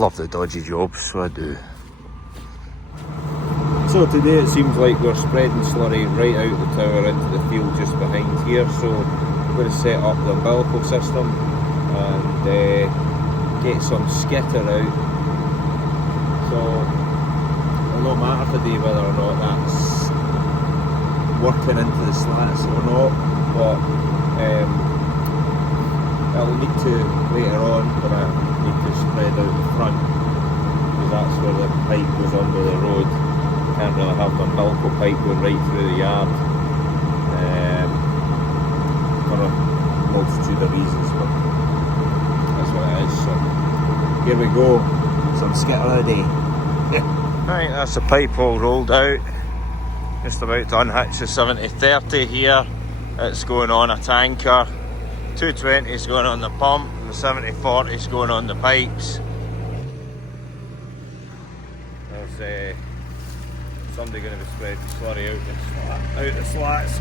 Love the dodgy jobs, so I do. So today it seems like we're spreading slurry right out the tower into the field just behind here. So we're going to set up the umbilical system and get some skitter out. So it'll not matter today whether or not that's working into the slats or not, but I'll need to later on when I need to spread out the front, because that's where the pipe goes under the road. Can't really have the umbilical pipe going right through the yard for a multitude of reasons, but that's what it is. So here we go, some skitter of the day. Right, that's the pipe all rolled out. Just about to unhitch the 70-30 here. It's going on a tanker. 220 is going on the pump, and the 70-40 is going on the pipes. There's somebody going to be spreading slurry out the slats.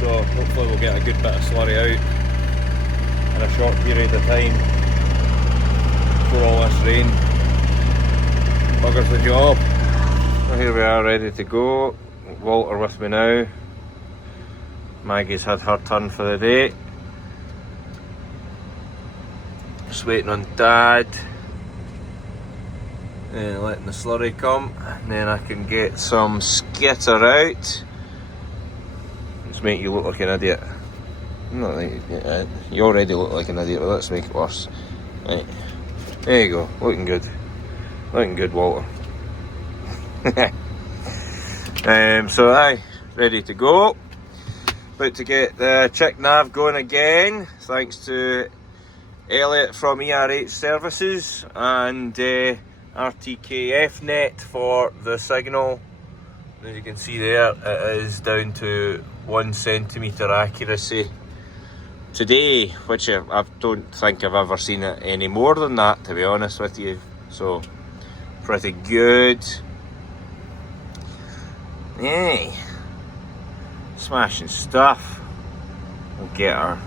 So hopefully we'll get a good bit of slurry out in a short period of time before all this rain buggers the job. So here we are, ready to go. Walter with me now. Maggie's had her turn for the day. Just waiting on Dad. And letting the slurry come, and then I can get some skitter out. Let's make you look like an idiot. You already look like an idiot, but let's make it worse. Right. There you go, looking good. Looking good, Walter. So aye, ready to go. About to get the chick nav going again, thanks to Elliot from ERH Services and RTKF net for the signal. As you can see there, it is down to 1 centimetre accuracy today, which I don't think I've ever seen it any more than that, to be honest with you. So pretty good. Yay, smashing stuff. We'll get her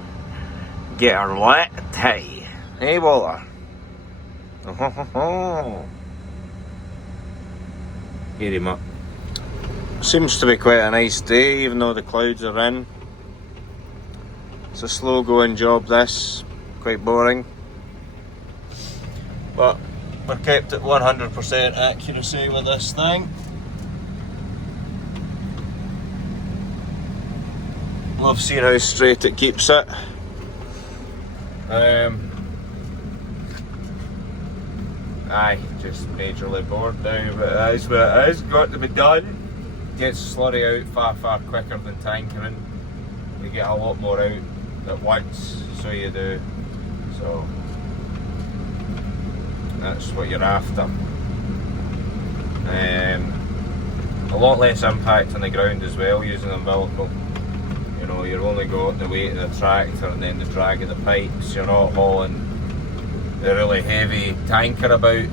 lit. Hey Walter. Get him up. Seems to be quite a nice day, even though the clouds are in. It's a slow going job this, quite boring. But we're kept at 100% accuracy with this thing. Love seeing how straight it keeps it. Aye, just majorly bored now, but it is what it is. Got to be done. Gets slurry out far quicker than tankering. You get a lot more out at once, so you do. So that's what you're after. A lot less impact on the ground as well using umbilical. You know, you're only got the weight of the tractor and then the drag of the pipes. You're not hauling the really heavy tanker about,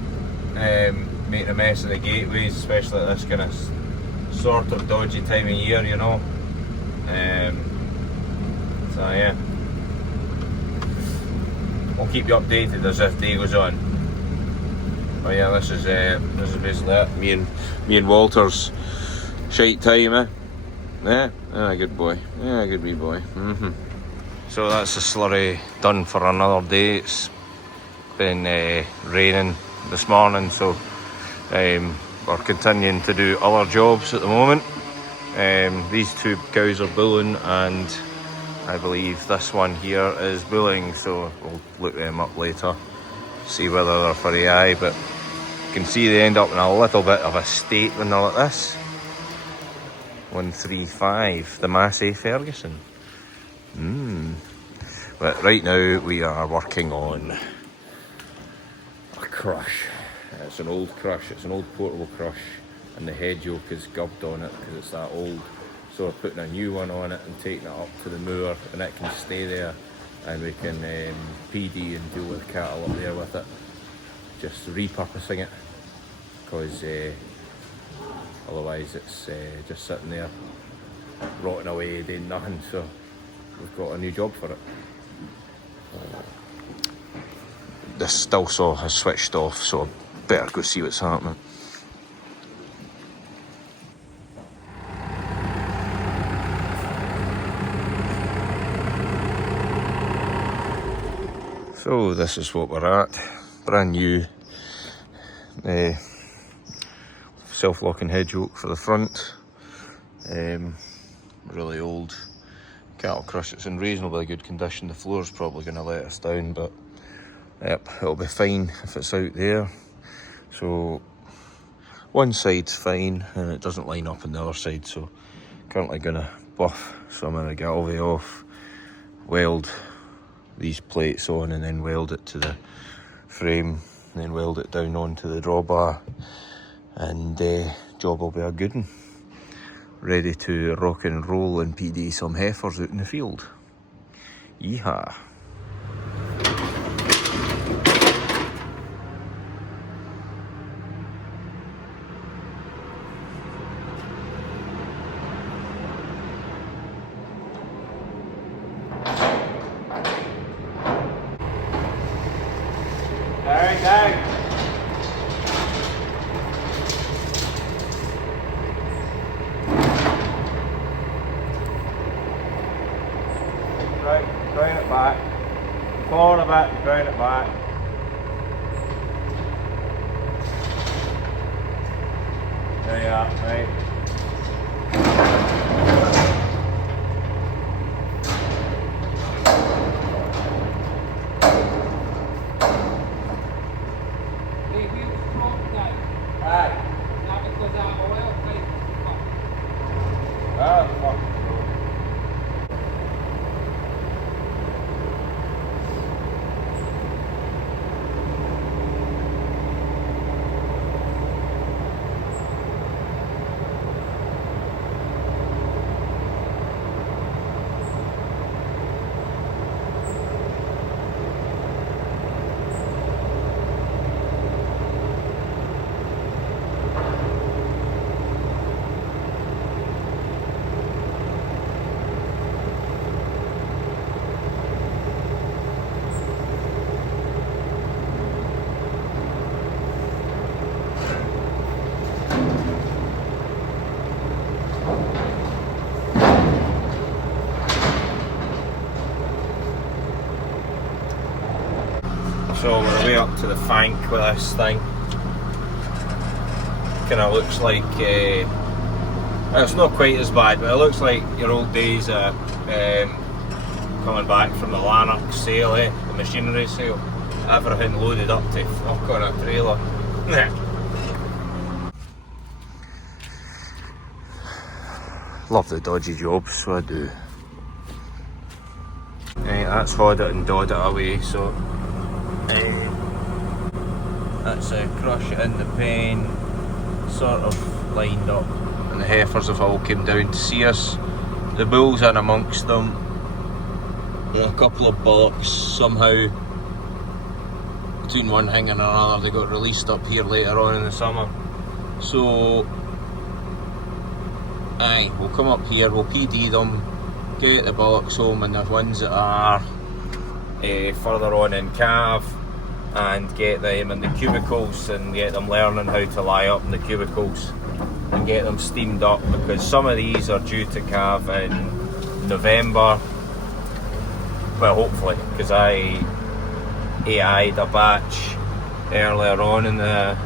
making a mess of the gateways, especially at this kind of sort of dodgy time of year, you know. So yeah, we'll keep you updated as this day goes on. But yeah, this is basically it. Me and Walter's shite time, eh? Yeah, good boy. Yeah, good wee boy. So that's the slurry done for another day. It's been raining this morning, so we're continuing to do other jobs at the moment. These two cows are bulling, and I believe this one here is bulling, so we'll look them up later, see whether they're for the eye, but you can see they end up in a little bit of a state when they're like this. 135, the Massey Ferguson. But right now we are working on a crush. It's an old crush, it's an old portable crush, and the head yoke is gubbed on it because it's that old. So we're putting a new one on it and taking it up to the moor, and it can stay there, and we can PD and deal with the cattle up there with it. Just repurposing it, because otherwise it's just sitting there rotting away doing nothing. So we've got a new job for it. this still saw has switched off, so I better go see what's happening. So this is what we're at. Brand new self-locking head yoke for the front. Really old cattle crush. It's in reasonably good condition. The floor's probably going to let us down, but yep, it'll be fine if it's out there. So one side's fine and it doesn't line up on the other side, so currently going to buff some of the galvy off, weld these plates on and then weld it to the frame, and then weld it down onto the drawbar, and job will be a good one. Ready to rock and roll and PD some heifers out in the field. Yeehaw. Alright, down. Right, ground it back. Forward a bit, ground it back. There you are, right. So we're way up to the fank with this thing. Kind of looks like, it's not quite as bad, but it looks like your old days coming back from the Lanark sale, the machinery sale. Everything loaded up to fuck on a trailer. Love the dodgy jobs, so I do. Right, that's hod it and dod it away, so that's crush it in the pen, sort of lined up, and the heifers have all come down to see us. The bulls in amongst them, and a couple of bullocks somehow, between one thing and another, they got released up here later on in the summer. So aye, we'll come up here, we'll PD them, get the bullocks home, and the ones that are further on in calf, and get them in the cubicles and get them learning how to lie up in the cubicles and get them steamed up, because some of these are due to calve in November. Well, hopefully, because I AI'd a batch earlier on in the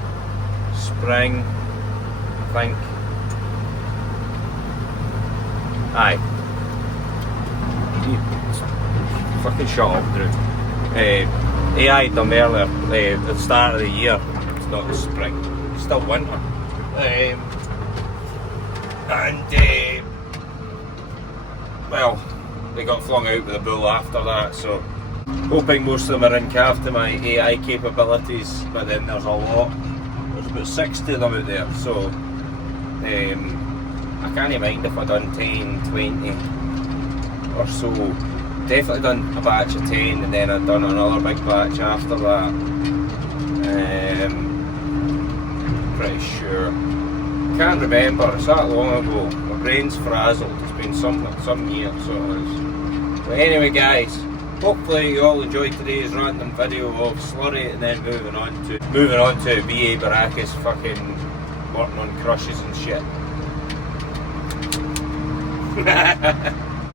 spring, I think. Aye. Fucking shut up, Drew. AI'd them earlier, at the start of the year. It's not the spring, it's still winter. Well, they got flung out with a bull after that, so hoping most of them are in calf to my AI capabilities, but then there's a lot. There's about 60 of them out there, so I can't mind if I done 10, 20 or so. Definitely done a batch of 10 and then I'd done another big batch after that. Pretty sure. Can't remember, it's that long ago. My brain's frazzled, it's been some year, so it is. So anyway guys, hopefully you all enjoyed today's random video of Slurry, and then moving on to BA Baracus fucking working on crushes and shit.